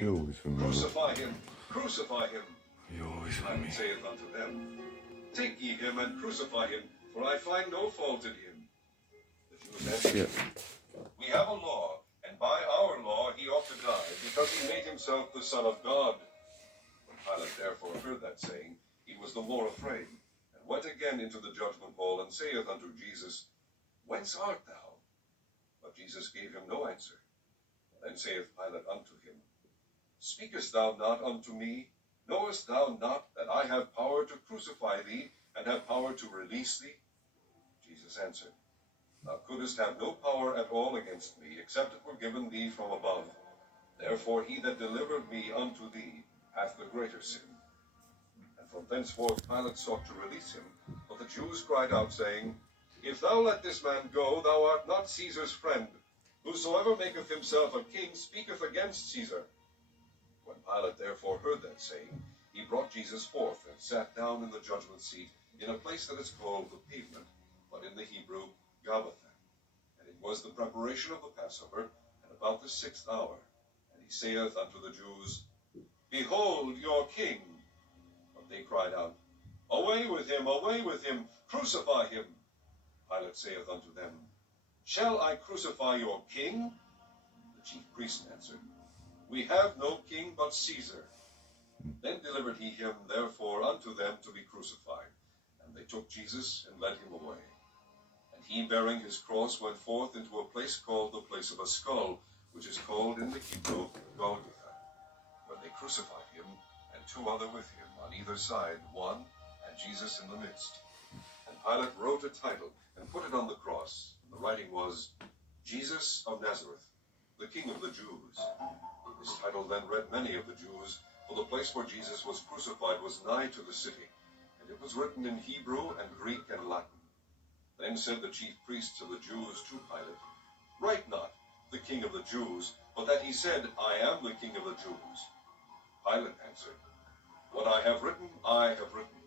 You always remember. Crucify him, crucify him. You always Pilate remember. saith unto them, Take ye him and crucify him, for I find no fault in him. The Jews answered, We have a law, and by our law he ought to die, because he made himself the Son of God. When Pilate therefore heard that saying, he was the more afraid, and went again into the judgment hall, and saith unto Jesus, Whence art thou? But Jesus gave him no answer. Then saith Pilate unto him, Speakest thou not unto me? Knowest thou not that I have power to crucify thee, and have power to release thee? Jesus answered, Thou couldst have no power at all against me, except it were given thee from above. Therefore he that delivered me unto thee hath the greater sin. And from thenceforth Pilate sought to release him, but the Jews cried out, saying, If thou let this man go, thou art not Caesar's friend. Whosoever maketh himself a king speaketh against Caesar. When Pilate therefore heard that saying, he brought Jesus forth, and sat down in the judgment seat, in a place that is called the Pavement, but in the Hebrew, Gabbatha. And it was the preparation of the Passover, and about the 6th hour. And he saith unto the Jews, Behold your king. But they cried out, Away with him, crucify him. Pilate saith unto them, Shall I crucify your king? The chief priests answered, We have no king but Caesar. Then delivered he him therefore unto them to be crucified. And they took Jesus, and led him away. And he, bearing his cross, went forth into a place called the place of a skull, which is called in the Hebrew Golgotha, where they crucified him, and two other with him, on either side, one, and Jesus in the midst. And Pilate wrote a title, and put it on the cross. And the writing was, Jesus of Nazareth, the King of the Jews. This title then read many of the Jews, for the place where Jesus was crucified was nigh to the city, and it was written in Hebrew and Greek and Latin. Then said the chief priests of the Jews to Pilate, Write not, the King of the Jews, but that he said, I am the King of the Jews. Pilate answered, What I have written, I have written.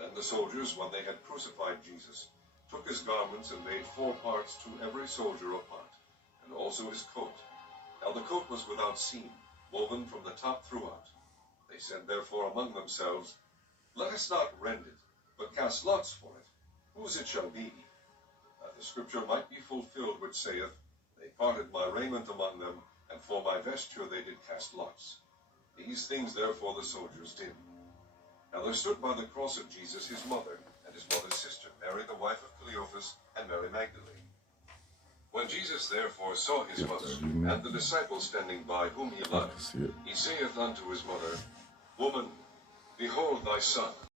Then the soldiers, when they had crucified Jesus, took his garments, and made 4 parts to every soldier a part, and also his coat. Now the coat was without seam, woven from the top throughout. They said therefore among themselves, Let us not rend it, but cast lots for it, whose it shall be, that the scripture might be fulfilled which saith, They parted my raiment among them, and for my vesture they did cast lots. These things therefore the soldiers did. Now there stood by the cross of Jesus his mother, and his mother's sister, Mary the wife of Cleophas, and Mary Magdalene. When Jesus therefore saw his mother, and the disciples standing by whom he loved, he saith unto his mother, Woman, behold thy son.